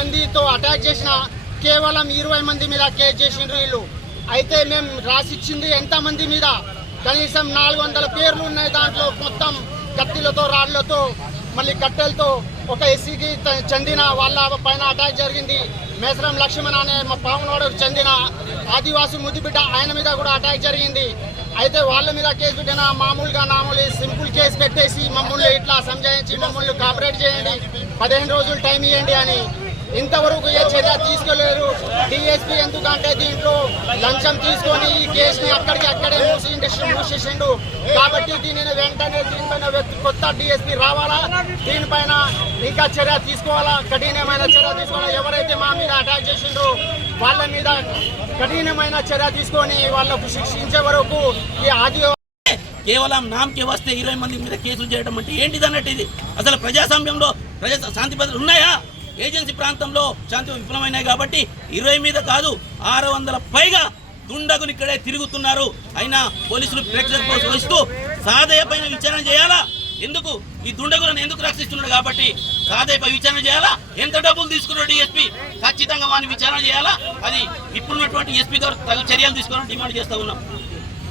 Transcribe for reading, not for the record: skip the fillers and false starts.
మందితో అటాక్ చేసిన కేవలం 20 మంది మీద కేసు చేసిండ్రు వీళ్ళు. అయితే మేము రాసిచ్చింది ఎంతమంది మీద కనీసం 400 పేర్లు ఉన్నాయి. దాంట్లో మొత్తం కత్తిలతో రాళ్లతో మళ్ళీ కట్టెలతో ఒక ఎస్సీకి చెందిన వాళ్ళ పైన అటాక్ జరిగింది. మేసరం లక్ష్మణ్ అనే మా పావునవాడకు చెందిన ఆదివాసి ముద్దుబిడ్డ ఆయన మీద కూడా అటాక్ జరిగింది. అయితే వాళ్ళ మీద కేసు పెట్టిన మామూలుగా సింపుల్ కేసు పెట్టేసి మమ్మల్ని ఇట్లా సంజాయించి మమ్మల్ని కాపరేట్ చేయండి, 15 రోజులు టైం ఇవ్వండి అని ఇంతవరకు ఏ చర్య తీసుకోలేరు. డిఎస్పీ ఎందుకంటే దీంట్లో లంచం తీసుకొని ఈ కేసుని అక్కడే మూసేసిండు. కాబట్టి దీనిని వెంటనే దీనిపైన కొత్త డిఎస్పీ రావాలా, దీనిపైన ఇంకా చర్య తీసుకోవాలా, కఠినమైన చర్య తీసుకోవాలా. ఎవరైతే మా మీద అటాక్ చేసిండ్రో వాళ్ళ మీద కఠినమైన చర్య తీసుకొని వాళ్ళకు శిక్షించే వరకు ఈ కేవలం నామకే వస్తే 20 మంది మీద కేసులు చేయడం అంటే ఏంటిది అన్నట్టు? ఇది అసలు ప్రజాస్వామ్యంలో శాంతి భద్రతలు ఉన్నాయా? ఏజెన్సీ ప్రాంతంలో శాంతి విఫలమైనాయి కాబట్టి 20 మీద కాదు 600 పైగా దుండగులు ఇక్కడే తిరుగుతున్నారు. అయినా పోలీసులు ప్రేక్షక వహిస్తూ సాదయ్య పైన విచారణ చేయాలా? ఎందుకు ఈ దుండగులను ఎందుకు రక్షిస్తున్నాడు కాబట్టి సాదయ్యపై విచారణ చేయాలా? ఎంత డబ్బులు తీసుకున్నాడు డిఎస్పీ? ఖచ్చితంగా వారిని విచారణ చేయాలా? అది ఇప్పుడున్నటువంటి ఎస్పీ గారు తగు చర్యలు తీసుకోవాలని డిమాండ్ చేస్తూ ఉన్నాం.